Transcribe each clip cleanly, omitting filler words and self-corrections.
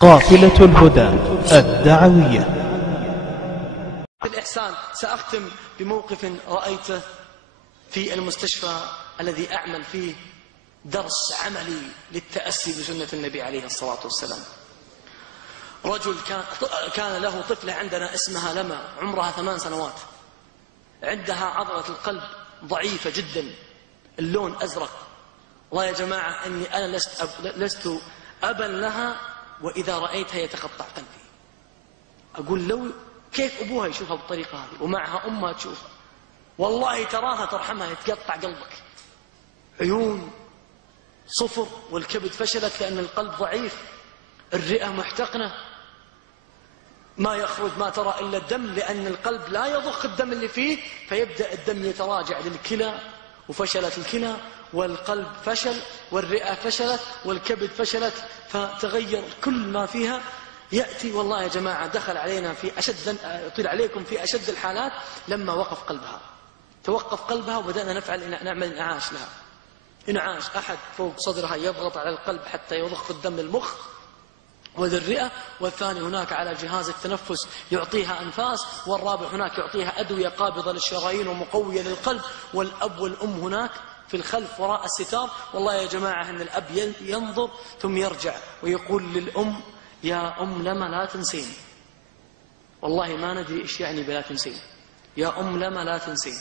قافلة الهدى الدعوية. بالإحسان سأختم بموقف رأيته في المستشفى الذي أعمل فيه، درس عملي للتأسي بسنة النبي عليه الصلاة والسلام. رجل كان له طفلة عندنا اسمها لما، عمرها 8 سنوات، عندها عضلة القلب ضعيفة جدا، اللون أزرق. والله يا جماعة أني أنا لست أبا لها، وإذا رأيتها يتقطع قلبي. أقول لو كيف أبوها يشوفها بالطريقة هذه ومعها أمها تشوفها، والله تراها ترحمها، يتقطع قلبك. عيون صفر، والكبد فشلت لأن القلب ضعيف، الرئة محتقنة، ما يخرج ما ترى إلا الدم، لأن القلب لا يضخ الدم اللي فيه، فيبدأ الدم يتراجع للكلى، وفشلت الكلى، والقلب فشل، والرئة فشلت، والكبد فشلت، فتغير كل ما فيها. يأتي والله يا جماعة دخل علينا في أشد، يطيل عليكم في أشد الحالات، لما وقف قلبها، توقف قلبها، وبدأنا نعمل انعاش لها. انعاش، أحد فوق صدرها يضغط على القلب حتى يضخ الدم للمخ وللرئة، والثاني هناك على جهاز التنفس يعطيها أنفاس، والرابع هناك يعطيها أدوية قابضة للشرايين ومقوية للقلب، والأب والأم هناك في الخلف وراء الستار. والله يا جماعة أن الأب ينظر ثم يرجع ويقول للأم: يا أم لما لا تنسين. والله ما ندري إيش يعني بلا تنسين، يا أم لما لا تنسين،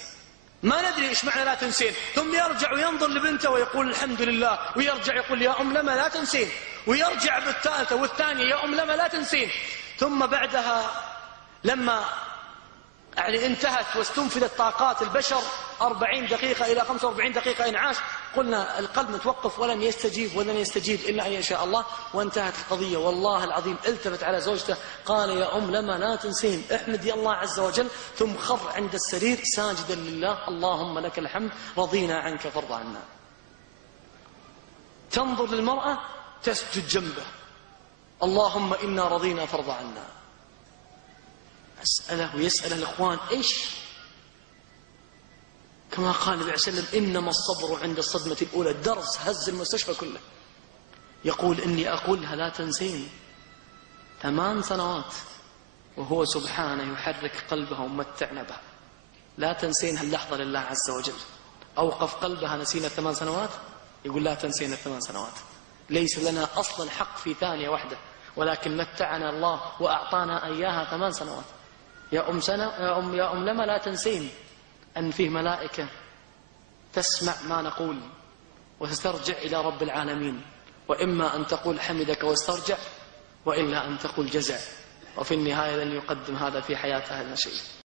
ما ندري إيش معنى لا تنسين. ثم يرجع وينظر لبنته ويقول الحمد لله، ويرجع يقول يا أم لما لا تنسين، ويرجع بالثالثة والثانية يا أم لما لا تنسين. ثم بعدها لما انتهت واستنفذت طاقات البشر 40 دقيقة إلى 45 دقيقة إنعاش، قلنا القلب متوقف ولن يستجيب إلا أن يشاء الله، وانتهت القضية. والله العظيم التفت على زوجته قال: يا أم لما لا تنسين، احمدي الله عز وجل. ثم خر عند السرير ساجدا لله: اللهم لك الحمد، رضينا عنك فارض عنا. تنظر للمرأة تسجد جنبه: اللهم إنا رضينا فارض عنا. أسأله ويسأل الإخوان: إيش؟ كما قال النبي عليه وسلم: إنما الصبر عند الصدمة الأولى. درس هز المستشفى كله. يقول: إني أقول لها لا تنسين، 8 سنوات وهو سبحانه يحرك قلبها ومتعنا بها. لا تنسين هاللحظة لله عز وجل. أوقف قلبها، نسينا 8 سنوات، يقول لا تنسين 8 سنوات. ليس لنا أصلا حق في ثانية واحدة، ولكن متعنا الله وأعطانا إياها 8 سنوات. يا أم لما لا تنسين أن فيه ملائكة تسمع ما نقول وتسترجع إلى رب العالمين، وإما أن تقول حمدك واسترجع، وإلا أن تقول جزع، وفي النهاية لن يقدم هذا في حياته المشي.